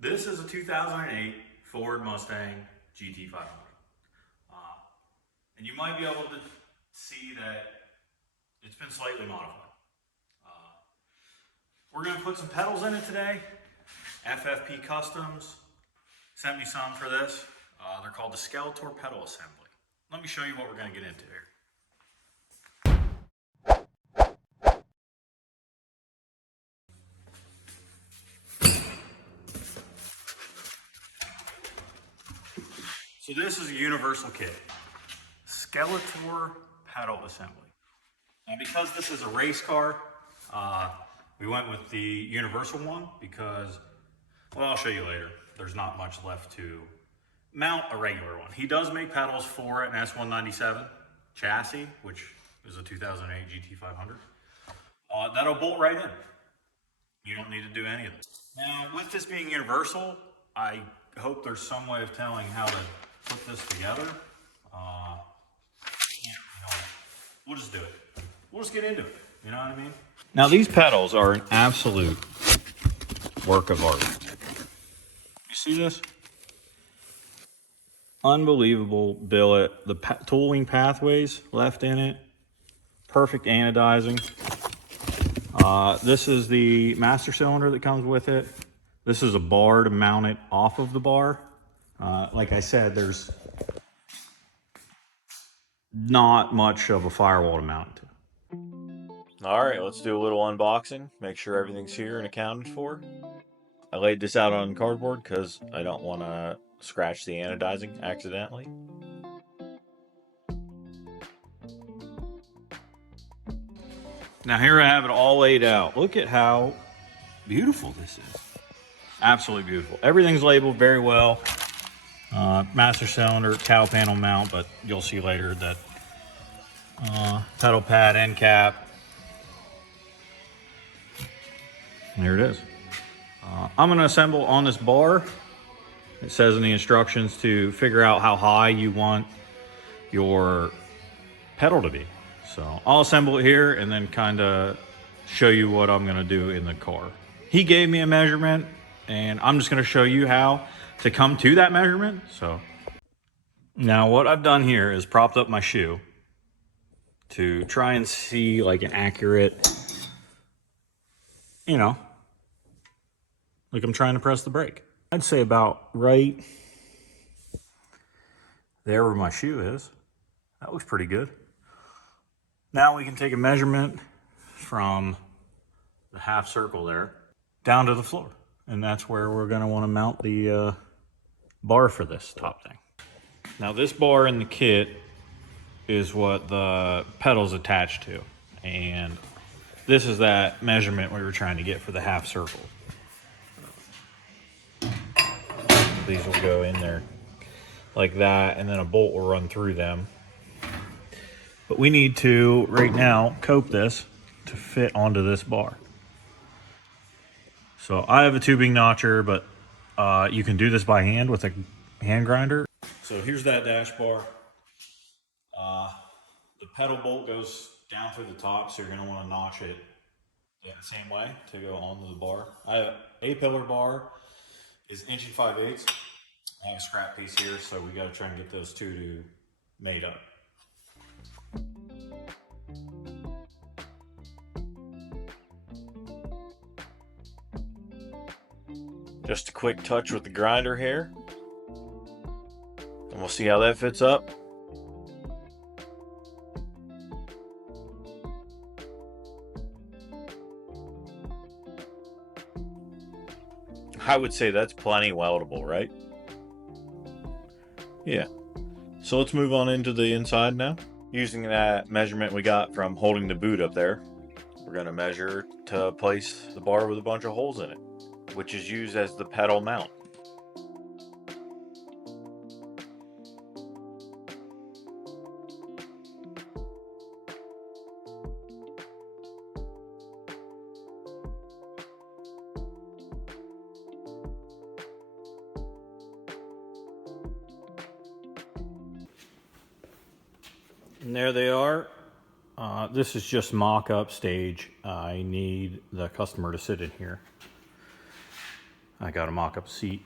This is a 2008 Ford Mustang GT500. And you might be able to see that it's been slightly modified. We're going to put some pedals in it today. FFP Customs sent me some for this. They're called the Skeletor pedal assembly. Let me show you what we're going to get into here. So this is a universal kit. Skeletor pedal assembly. Now because this is a race car, we went with the universal one because, well, I'll show you later. There's not much left to mount a regular one. He does make pedals for an S197 chassis, which is a 2008 GT500. That'll bolt right in. You don't need to do any of this. Now, with this being universal, I hope there's some way of telling how to put this together. We'll just do it. We'll just get into it. You know what I mean? Now, these pedals are an absolute work of art. You see this? Unbelievable billet. The tooling pathways left in it. Perfect anodizing. This is the master cylinder that comes with it. This is a bar to mount it off of the bar. Like I said, there's not much of a firewall to mount to. All right, let's do a little unboxing. Make sure everything's here and accounted for. I laid this out on cardboard because I don't want to scratch the anodizing accidentally. Now here I have it all laid out. Look at how beautiful this is. Absolutely beautiful. Everything's labeled very well. Master cylinder, cowl panel mount, but you'll see later that pedal pad end cap. There it is. I'm going to assemble on this bar. It says in the instructions to figure out how high you want your pedal to be. So I'll assemble it here and then kind of show you what I'm going to do in the car. He gave me a measurement and I'm just going to show you how to come to that measurement. So now what I've done here is propped up my shoe to try and see like an accurate, you know, like I'm trying to press the brake. I'd say about right there where my shoe is. That looks pretty good. Now we can take a measurement from the half circle there down to the floor. And that's where we're gonna wanna mount the bar for this top thing. Now this bar in the kit is what the pedal's attached to. And this is that measurement we were trying to get for the half circle. These will go in there like that, and then a bolt will run through them. But we need to, right now, cope this to fit onto this bar. So I have a tubing notcher, but you can do this by hand with a hand grinder. So here's that dash bar. The pedal bolt goes down through the top, so you're gonna wanna notch it the same way to go onto the bar. I have a pillar bar is 1 5/8. I have a scrap piece here, so we gotta try and get those two made up. Just a quick touch with the grinder here. And we'll see how that fits up. I would say that's plenty weldable, right? Yeah. So let's move on into the inside now. Using that measurement we got from holding the boot up there, we're going to measure to place the bar with a bunch of holes in it, which is used as the pedal mount. And there they are. This is just mock-up stage. I need the customer to sit in here. I got to mock up a seat,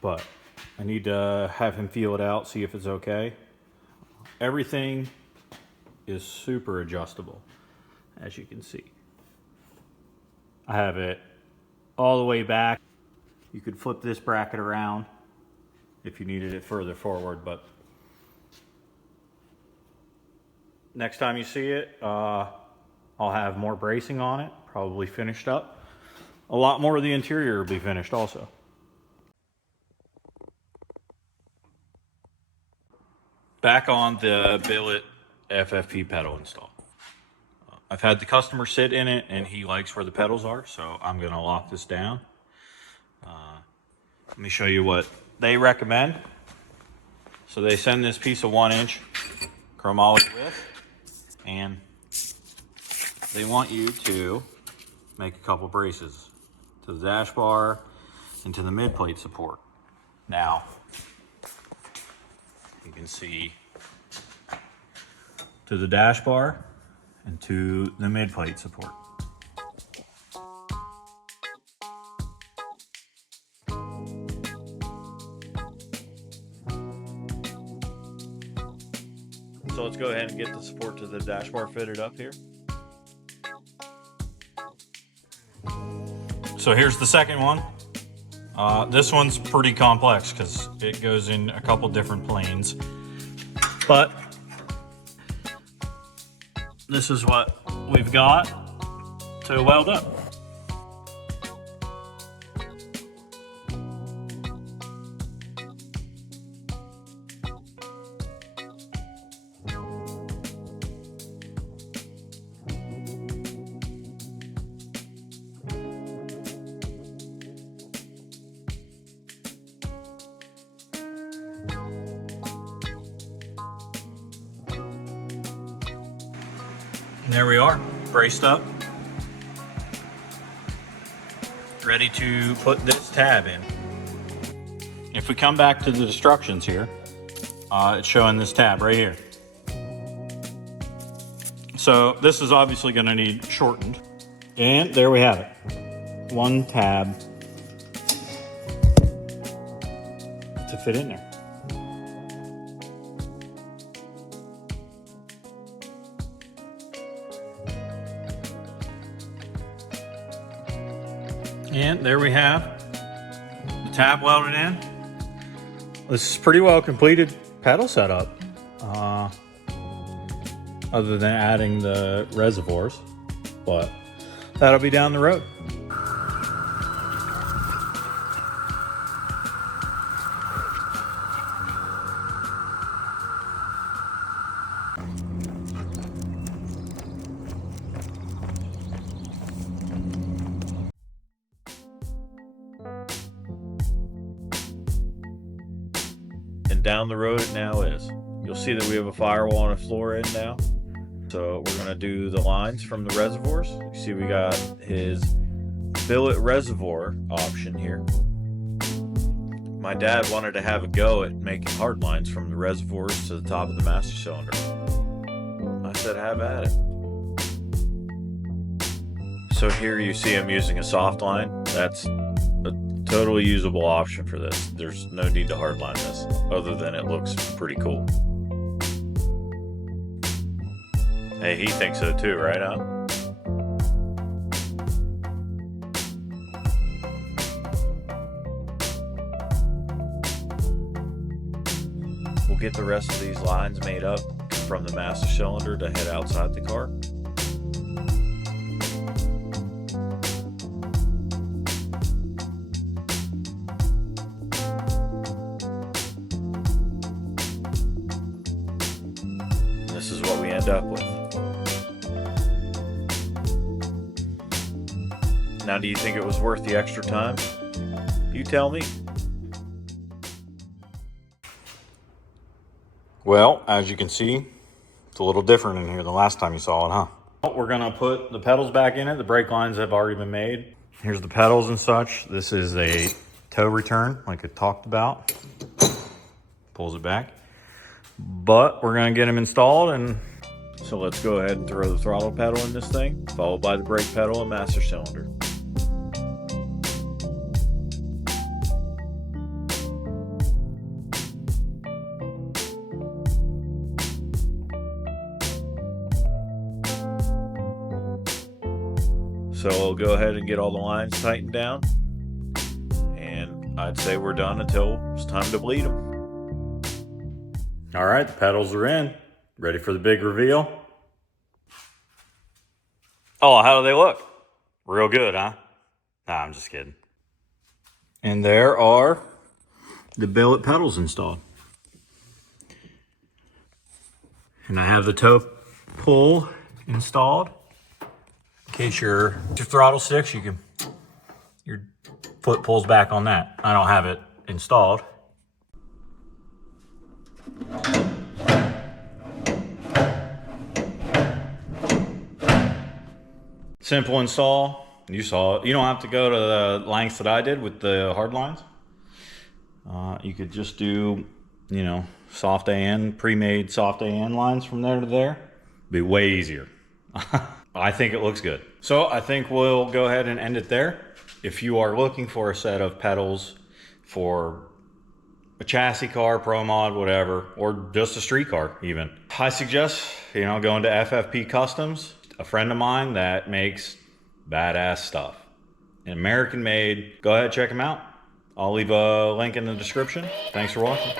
but I need to have him feel it out, see if it's okay. Everything is super adjustable, as you can see. I have it all the way back. You could flip this bracket around if you needed it further forward, but next time you see it, I'll have more bracing on it, probably finished up. A lot more of the interior will be finished also. Back on the Billet FFP pedal install. I've had the customer sit in it and he likes where the pedals are, so I'm gonna lock this down. Let me show you what they recommend. So they send this piece of 1-inch chromoly width, and they want you to make a couple braces to the dash bar and to the mid plate support. Now, you can see to the dash bar and to the mid plate support. So let's go ahead and get the support to the dash bar fitted up here. So here's the second one. This one's pretty complex because it goes in a couple different planes. But this is what we've got to weld up. And there we are, braced up, ready to put this tab in. If we come back to the instructions here, it's showing this tab right here. So this is obviously going to need shortened. And there we have it. One tab to fit in there. And there we have the tab welded in. This is pretty well completed pedal setup, other than adding the reservoirs, but that'll be down the road. And down the road it now is. You'll see that we have a firewall and a floor in now. So we're gonna do the lines from the reservoirs. You see we got his billet reservoir option here. My dad wanted to have a go at making hard lines from the reservoirs to the top of the master cylinder. I said, have at it. So here you see I'm using a soft line. That's a totally usable option for this. There's no need to hardline this, other than it looks pretty cool. Hey, he thinks so too, right, huh? We'll get the rest of these lines made up from the master cylinder to head outside the car. This is what we end up with. Now, do you think it was worth the extra time? You tell me. Well, as you can see, it's a little different in here than last time you saw it, huh? We're gonna put the pedals back in it. The brake lines have already been made. Here's the pedals and such. This is a toe return, like I talked about. Pulls it back. But we're gonna get them installed, and So let's go ahead and throw the throttle pedal in this thing, followed by the brake pedal and master cylinder. So I'll go ahead and get all the lines tightened down. And I'd say we're done until it's time to bleed them. All right, the pedals are in. Ready for the big reveal? Oh, how do they look? Real good, huh? Nah, I'm just kidding. And there are the billet pedals installed. And I have the toe pull installed. In case your throttle sticks, your foot pulls back on that. I don't have it installed. Simple install. You saw it. You don't have to go to the lengths that I did with the hard lines. You could just do, soft AN, pre-made soft AN lines from there to there. Be way easier. I think it looks good. So I think we'll go ahead and end it there. If you are looking for a set of pedals for a chassis car, pro mod, whatever, or just a street car even, I suggest, going to FFP Customs, a friend of mine that makes badass stuff. An American made. Go ahead, check them out. I'll leave a link in the description. Thanks for watching.